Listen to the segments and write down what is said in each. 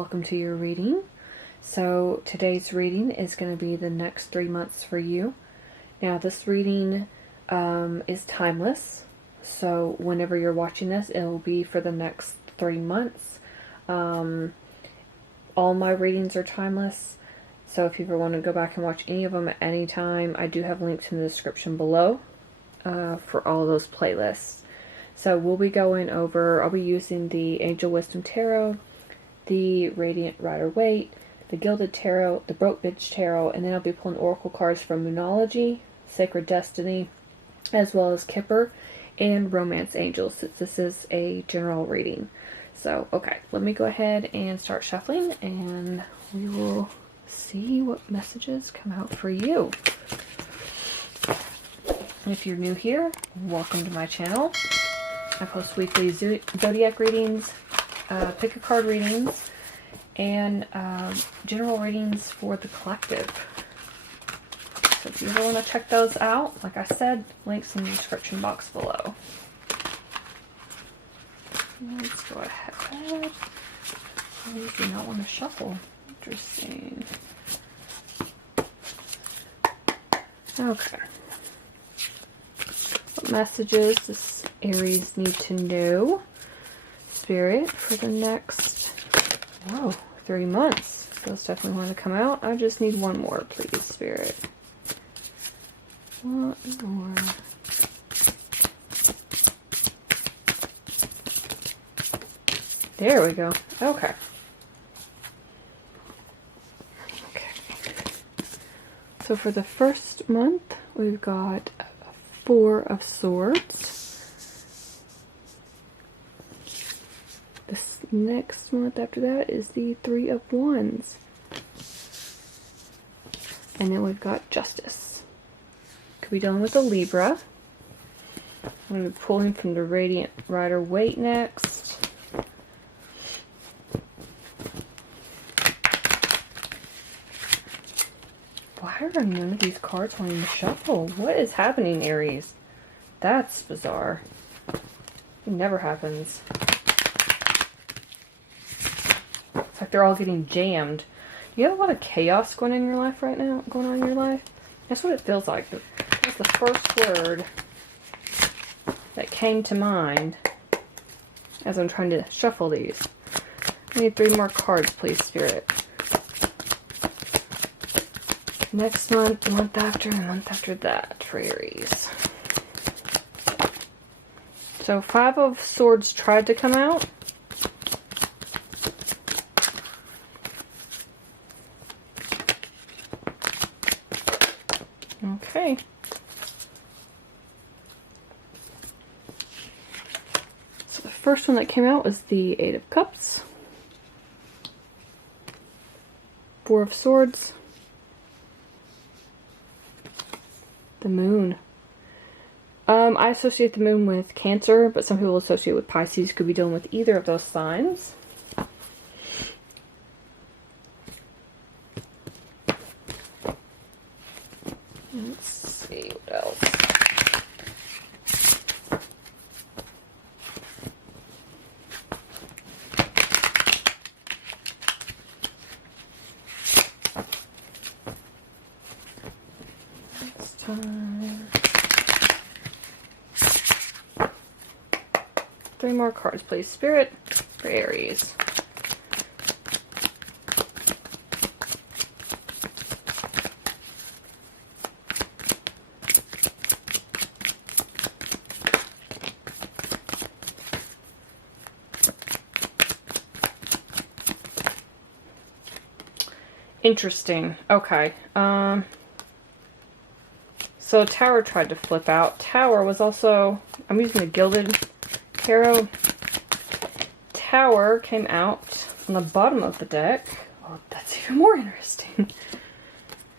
welcome to your reading. So today's reading is going to be the next 3 months for you. Now this reading is timeless, so whenever you're watching this, it will be for the next 3 months. All my readings are timeless, so if you ever want to go back and watch any of them at any time, I do have links in the description below for all of those playlists. So we'll be going over, I'll be using the Angel Wisdom Tarot, the Radiant Rider-Waite, the Gilded Tarot, the Broke Bitch Tarot, and then I'll be pulling Oracle cards from Moonology, Sacred Destiny, as well as Kipper, and Romance Angels, since this is a general reading. So, okay, let me go ahead and start shuffling, and we will see what messages come out for you. If you're new here, welcome to my channel. I post weekly zodiac readings, pick a card readings, and general readings for the collective. So if you ever want to check those out, like I said, links in the description box below. Let's go ahead. I do not want to shuffle. Interesting. Okay. What messages does Aries need to know, Spirit, for the next, 3 months? Those definitely want to come out. I just need one more, please, Spirit. One more. There we go. Okay. So for the first month, we've got 4 of Swords. This next month after that is the 3 of Wands. And then we've got Justice. Could be dealing with a Libra. I'm going to be pulling from the Radiant Rider-Waite next. Why are none of these cards wanting to shuffle? What is happening, Aries? That's bizarre. It never happens. It's like they're all getting jammed. Do you have a lot of chaos going on in your life right now? That's what it feels like. That's the first word that came to mind as I'm trying to shuffle these. I need 3 more cards, please, Spirit. Next month, the month after, and the month after that for Aries. So 5 of Swords tried to come out. Okay. So the first one that came out was the 8 of Cups. 4 of Swords. The Moon. I associate the Moon with Cancer, but some people associate with Pisces. Could be dealing with either of those signs. Let's see what else. Time. 3 more cards, please, Spirit, for Aries. Interesting. Okay. So Tower tried to flip out. Tower was also, I'm using the Gilded Tarot. Tower came out on the bottom of the deck. Oh, that's even more interesting.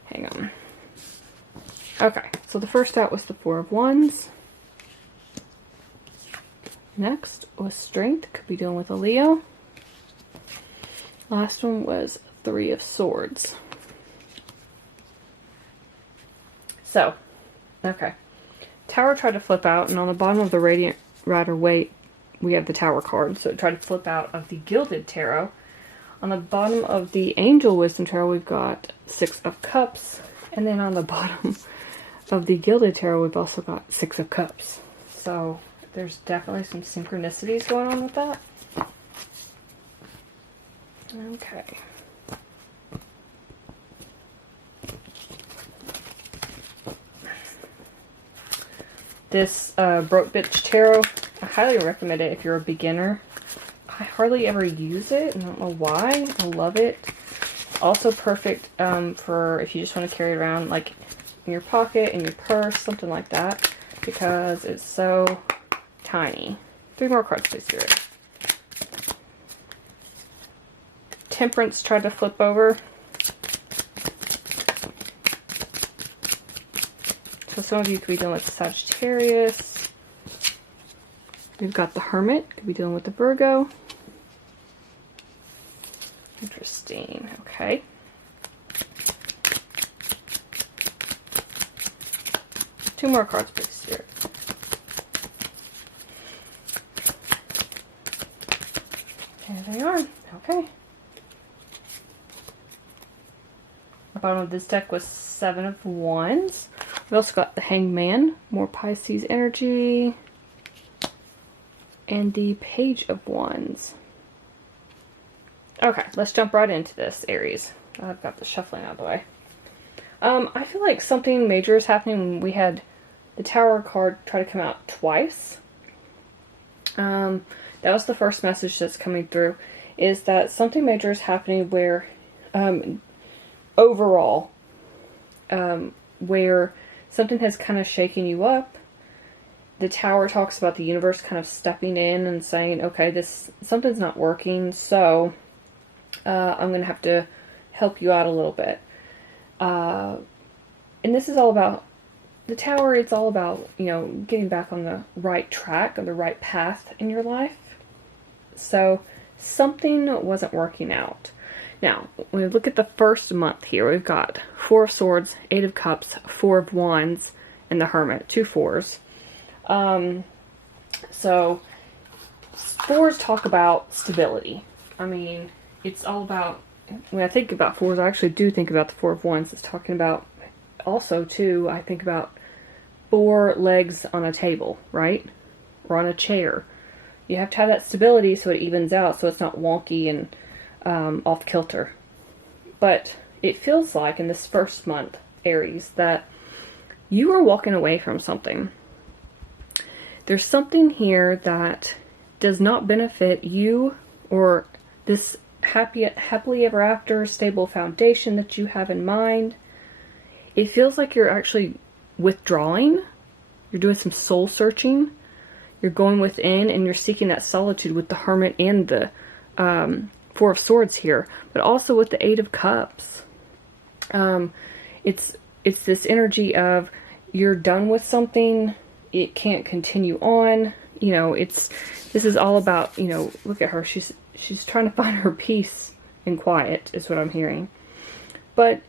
Hang on. Okay, so the first out was the 4 of Wands. Next was Strength. Could be dealing with a Leo. Last one was 3 of Swords. So, okay. Tower tried to flip out, and on the bottom of the Radiant Rider-Waite, we have the Tower card. So it tried to flip out of the Gilded Tarot. On the bottom of the Angel Wisdom Tarot, we've got 6 of Cups. And then on the bottom of the Gilded Tarot, we've also got 6 of Cups. So there's definitely some synchronicities going on with that. Okay. This Broke Bitch Tarot, I highly recommend it if you're a beginner. I hardly ever use it. I don't know why. I love it. Also perfect for if you just want to carry it around like in your pocket, in your purse, something like that. Because it's so tiny. 3 more cards, please, Spirit. Temperance tried to flip over. So some of you could be dealing with Sagittarius. We've got the Hermit. Could be dealing with the Virgo. Interesting. Okay. Two more cards, please, Spirit. There they are. Okay. The bottom of this deck was 7 of Wands. We also got the Hanged Man, more Pisces energy, and the Page of Wands. Okay, let's jump right into this, Aries. I've got the shuffling out of the way. I feel like something major is happening when we had the Tower card try to come out twice. That was the first message that's coming through, is that something major is happening where, overall, where something has kind of shaken you up. The Tower talks about the universe kind of stepping in and saying, okay, something's not working, so I'm going to have to help you out a little bit. And this is all about, the Tower, it's all about, getting back on the right track, or the right path in your life. So, something wasn't working out. Now, when we look at the first month here, we've got 4 of Swords, 8 of Cups, 4 of Wands, and the Hermit. 2 4s. So, 4s talk about stability. I mean, it's all about, when I think about 4s, I actually do think about the 4 of Wands. It's talking about, also, too, I think about 4 legs on a table, right? Or on a chair. You have to have that stability so it evens out, so it's not wonky and off kilter. But it feels like in this first month, Aries, that you are walking away from something. There's something here that does not benefit you or this happily ever after stable foundation that you have in mind. It feels like you're actually withdrawing. You're doing some soul searching. You're going within and you're seeking that solitude with the Hermit and the 4 of Swords here, but also with the 8 of Cups. It's this energy of you're done with something, it can't continue on. This is all about, look at her. She's trying to find her peace and quiet is what I'm hearing. But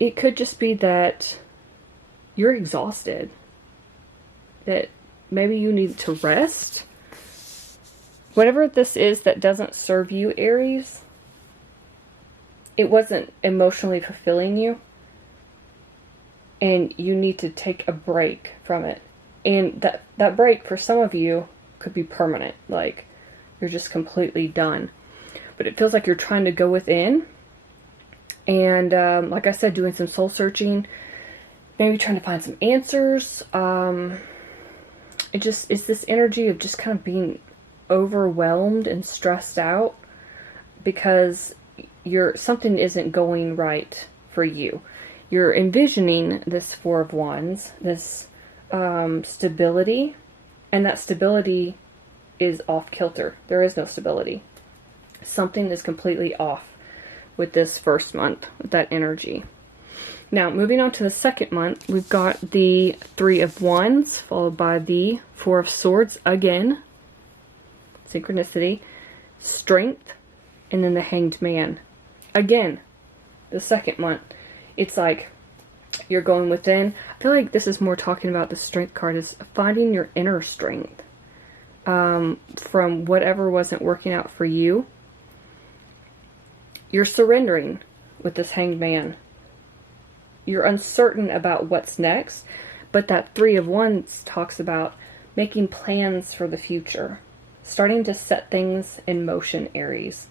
it could just be that you're exhausted. That maybe you need to rest. Whatever this is that doesn't serve you, Aries, it wasn't emotionally fulfilling you. And you need to take a break from it. And that break, for some of you, could be permanent. Like, you're just completely done. But it feels like you're trying to go within. And, like I said, doing some soul searching. Maybe trying to find some answers. It's this energy of just kind of being overwhelmed and stressed out because something isn't going right for you. You're envisioning this 4 of Wands, this stability, and that stability is off kilter. There is no stability. Something is completely off with this first month, with that energy. Now, moving on to the second month, we've got the 3 of Wands, followed by the 4 of Swords again. Synchronicity. Strength. And then the Hanged Man. Again, the second month. It's like you're going within. I feel like this is more talking about the Strength card is finding your inner strength. From whatever wasn't working out for you. You're surrendering with this Hanged Man. You're uncertain about what's next, but that Three of Wands talks about making plans for the future, starting to set things in motion, Aries.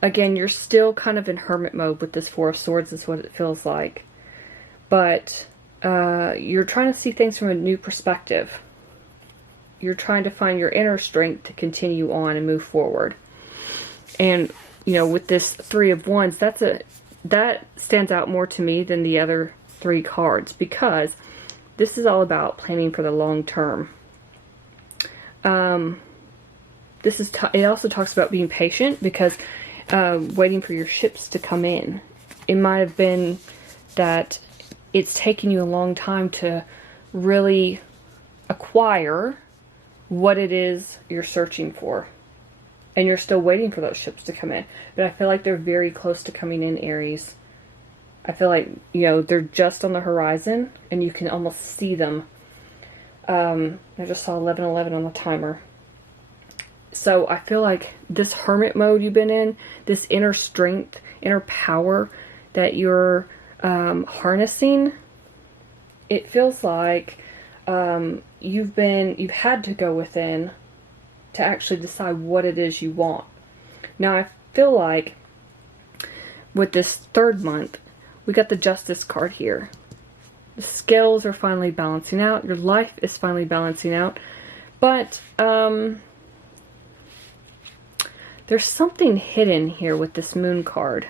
Again, you're still kind of in hermit mode with this Four of Swords is what it feels like. But you're trying to see things from a new perspective. You're trying to find your inner strength to continue on and move forward. And, you know, with this Three of Wands, that stands out more to me than the other three cards, because this is all about planning for the long term. It also talks about being patient, because waiting for your ships to come in. It might have been that it's taken you a long time to really acquire what it is you're searching for. And you're still waiting for those ships to come in. But I feel like they're very close to coming in, Aries. I feel like, you know, they're just on the horizon and you can almost see them. I just saw 11:11 on the timer. So I feel like this hermit mode you've been in, this inner strength, inner power that you're harnessing, it feels like you've had to go within to actually decide what it is you want. Now I feel like with this third month, we got the Justice card here. The scales are finally balancing out. Your life is finally balancing out. But there's something hidden here with this Moon card.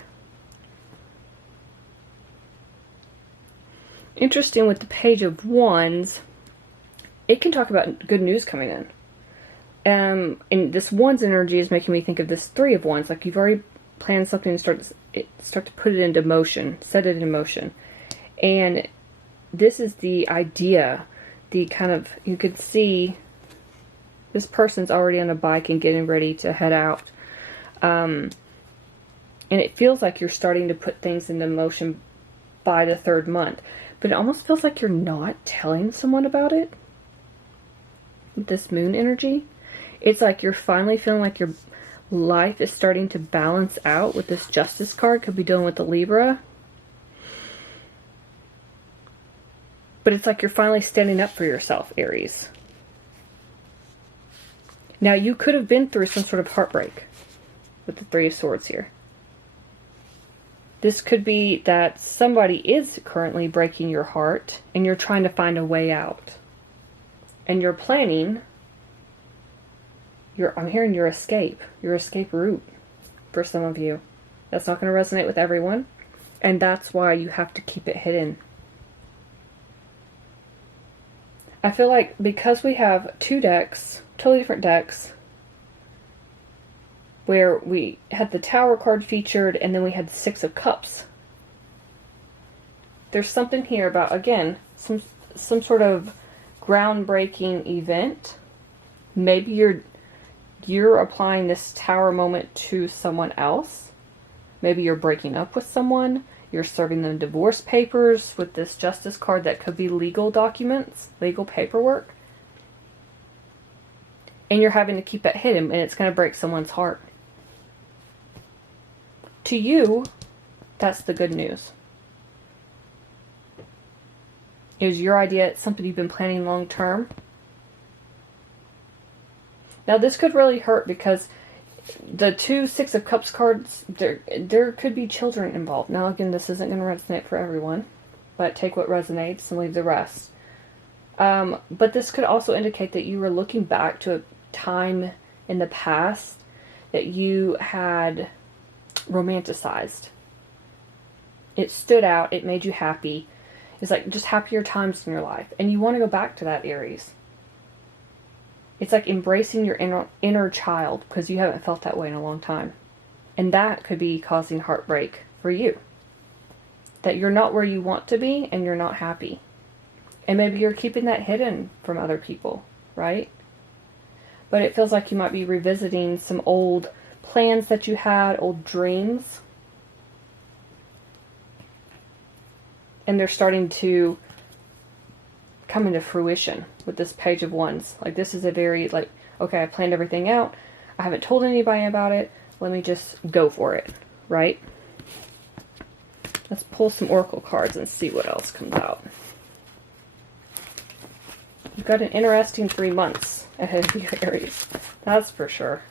Interesting with the Page of Wands, it can talk about good news coming in. And this Wands energy is making me think of this Three of Wands. Like you've already planned something and start to put it into motion, set it in motion. And this is the idea, the kind of, you could see this person's already on a bike and getting ready to head out. And it feels like you're starting to put things into motion by the third month. But it almost feels like you're not telling someone about it. With this Moon energy. It's like you're finally feeling like your life is starting to balance out with this Justice card. Could be dealing with the Libra. But it's like you're finally standing up for yourself, Aries. Now, you could have been through some sort of heartbreak with the Three of Swords here. This could be that somebody is currently breaking your heart and you're trying to find a way out. And you're planning, I'm hearing your escape route for some of you. That's not going to resonate with everyone. And that's why you have to keep it hidden. I feel like because we have two decks, totally different decks, where we had the Tower card featured and then we had the Six of Cups. There's something here about, again, some sort of groundbreaking event. Maybe you're applying this Tower moment to someone else. Maybe you're breaking up with someone. You're serving them divorce papers with this Justice card that could be legal documents, legal paperwork. And you're having to keep it hidden, and it's going to break someone's heart. To you, that's the good news. It was your idea, it's something you've been planning long term. Now this could really hurt because the two Six of Cups cards, there could be children involved. Now again, this isn't going to resonate for everyone, but take what resonates and leave the rest. But this could also indicate that you were looking back to a time in the past that you had romanticized. It stood out, it made you happy. It's like just happier times in your life. And you want to go back to that, Aries. It's like embracing your inner child because you haven't felt that way in a long time. And that could be causing heartbreak for you. That you're not where you want to be and you're not happy. And maybe you're keeping that hidden from other people, right? But it feels like you might be revisiting some old plans that you had, old dreams. And they're starting to come into fruition with this Page of Wands. Like this is a very, like, okay, I planned everything out. I haven't told anybody about it, let me just go for it, right? Let's pull some oracle cards and see what else comes out. You've got an interesting 3 months ahead of you, Aries. That's for sure.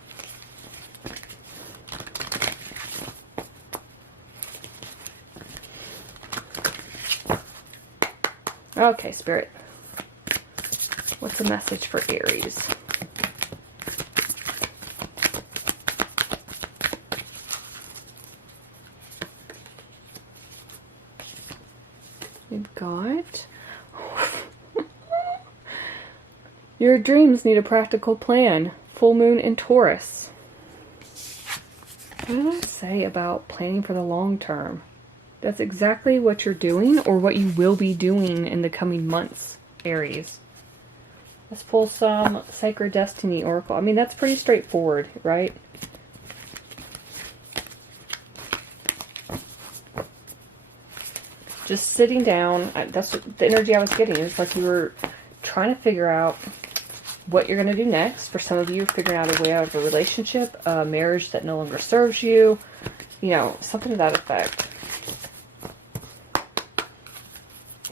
Okay, Spirit. What's the message for Aries? We've got... Your dreams need a practical plan. Full moon in Taurus. What did I say about planning for the long term? That's exactly what you're doing, or what you will be doing in the coming months, Aries. Let's pull some Sacred Destiny Oracle. I mean, that's pretty straightforward, right? Just sitting down. That's the energy I was getting. It's like you were trying to figure out what you're going to do next. For some of you, figuring out a way out of a relationship, a marriage that no longer serves you. You know, something to that effect.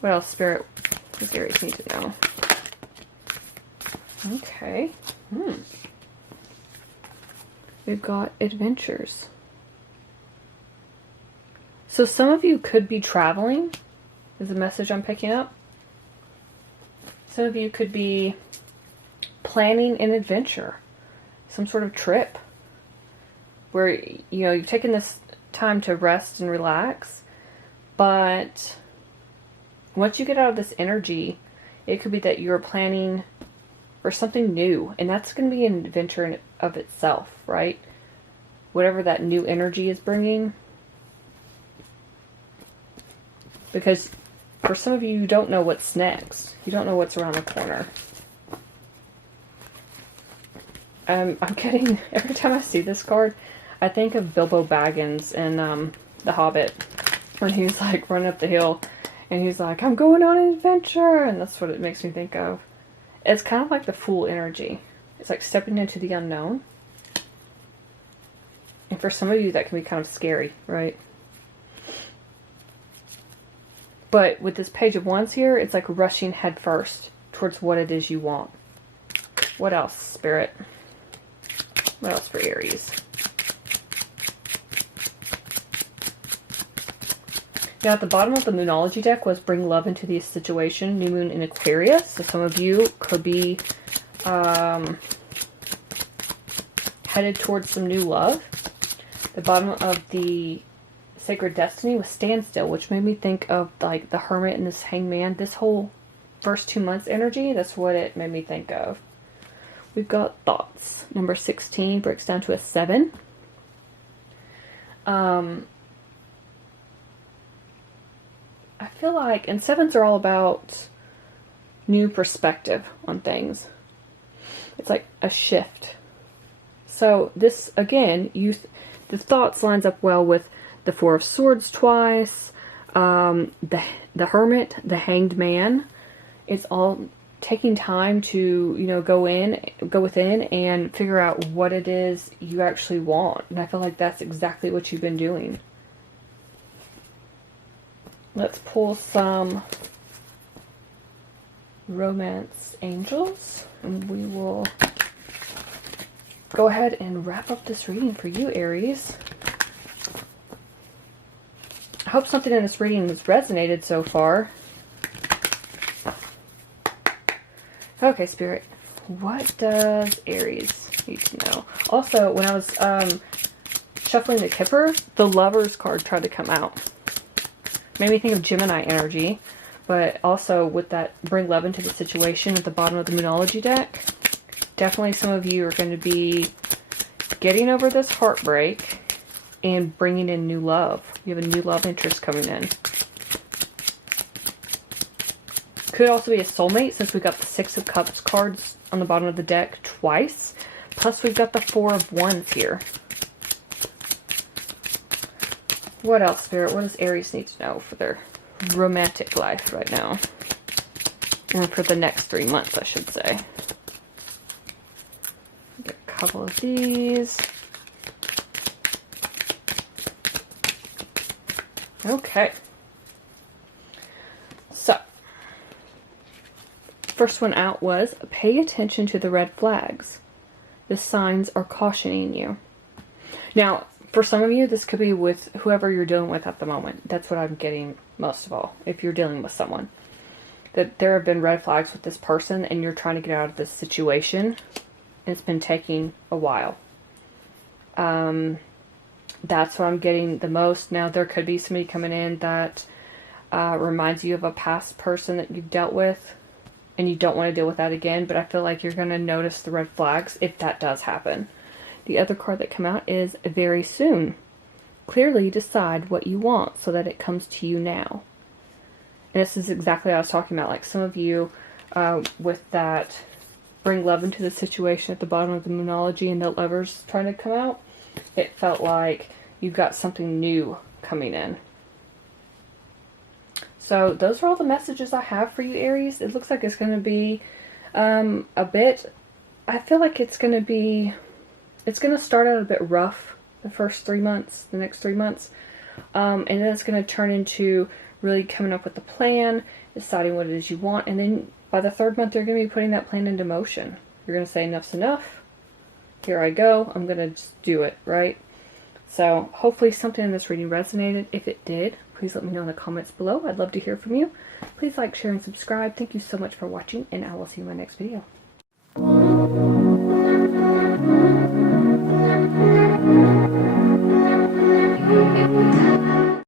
What else, Spirit, does Aries need to know? Okay. We've got adventures. So some of you could be traveling, is the message I'm picking up. Some of you could be planning an adventure, some sort of trip, where, you know, you've taken this time to rest and relax, but once you get out of this energy, it could be that you're planning for something new, and that's going to be an adventure in of itself, right? Whatever that new energy is bringing. Because for some of you, you don't know what's next. You don't know what's around the corner. I'm getting, every time I see this card, I think of Bilbo Baggins in The Hobbit, when he's like running up the hill, and he's like, I'm going on an adventure, and that's what it makes me think of. It's kind of like the Fool energy. It's like stepping into the unknown. And for some of you, that can be kind of scary, right? But with this Page of Wands here, it's like rushing headfirst towards what it is you want. What else, Spirit? What else for Aries? Now, at the bottom of the Moonology deck was bring love into the situation. New moon in Aquarius. So some of you could be headed towards some new love. The bottom of the Sacred Destiny was standstill, which made me think of like the Hermit and this Hangman. This whole first 2 months energy, that's what it made me think of. We've got thoughts. Number 16 breaks down to a 7. I feel like, and 7s are all about new perspective on things. It's like a shift. So this, again, the thoughts lines up well with the Four of Swords twice, the Hermit, the Hanged Man. It's all taking time to, you know, go within and figure out what it is you actually want. And I feel like that's exactly what you've been doing. Let's pull some Romance Angels, and we will go ahead and wrap up this reading for you, Aries. I hope something in this reading has resonated so far. Okay, Spirit, what does Aries need to know? Also, when I was shuffling the Kipper, the Lovers card tried to come out. Made me think of Gemini energy, but also with that bring love into the situation at the bottom of the Moonology deck. Definitely some of you are going to be getting over this heartbreak and bringing in new love. You have a new love interest coming in. Could also be a soulmate, since we've got the Six of Cups cards on the bottom of the deck twice. Plus we've got the Four of Wands here. What else, Spirit? What does Aries need to know for their romantic life right now? And for the next 3 months, I should say. Get a couple of these. Okay. So, first one out was, pay attention to the red flags. The signs are cautioning you. Now, for some of you, this could be with whoever you're dealing with at the moment. That's what I'm getting most of all, if you're dealing with someone. That there have been red flags with this person and you're trying to get out of this situation. It's been taking a while. That's what I'm getting the most. Now, there could be somebody coming in that reminds you of a past person that you've dealt with and you don't want to deal with that again, but I feel like you're going to notice the red flags if that does happen. The other card that come out is very soon. Clearly decide what you want so that it comes to you now. And this is exactly what I was talking about. Like some of you with that bring love into the situation at the bottom of the Moonology and the Lovers trying to come out. It felt like you've got something new coming in. So those are all the messages I have for you, Aries. It looks like it's going to be a bit, I feel like it's going to start out a bit rough the first 3 months, the next 3 months. And then it's going to turn into really coming up with a plan, deciding what it is you want. And then by the 3rd month, you're going to be putting that plan into motion. You're going to say, enough's enough. Here I go. I'm going to just do it, right? So hopefully something in this reading resonated. If it did, please let me know in the comments below. I'd love to hear from you. Please like, share, and subscribe. Thank you so much for watching, and I will see you in my next video.